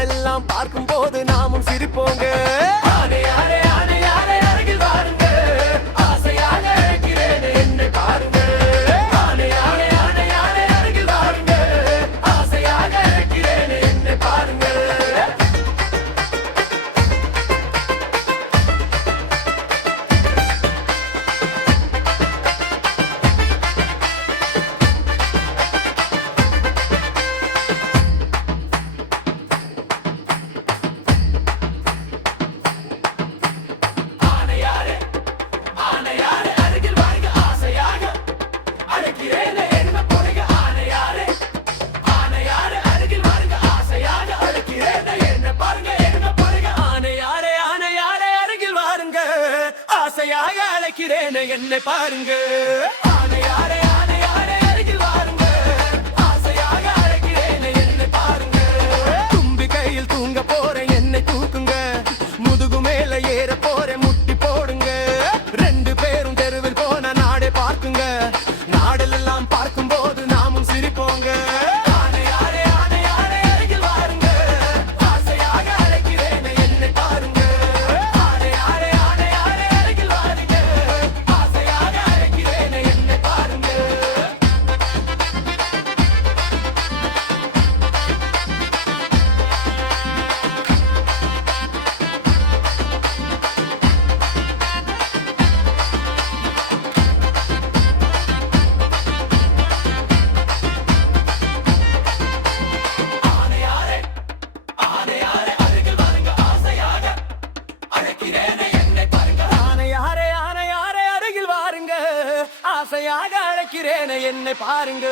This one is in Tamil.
நாடெல்லாம் பார்க்கும் போது நாமும் சிரிப்போங்க. ஆனை யாரே ஆனை யாரே அருகில் வாருங்க, ஆசையாக அழைக்கிறேன் என்னை பாருங்க. ஆனை யாரே ஆனை யாரே அருகில் வாருங்க, ஆசையாக அழைக்கிறேன் என்னை பாருங்க. ஆசையாக அழைக்கிறேன் என்னை பாருங்க. ஆனை யாரே ஆனை யாரே அருகில் வாருங்க, ஆசையாக அழைக்கிறேன் என்னை பாருங்க. தும்பி கையில் தூங்க போறேன் என்னை தூக்குங்க, முதுகு மேல ஏற போறேன் முட்டி போடுங்க. ரெண்டு பேரும் தெருவில் போன நாடே பார்க்குங்க, நாடெல்லாம் பார்க்கும் போது நாமும் சிரிப்போங்க. ஆசையாக அழைக்கிறேன் என்னை பாருங்க.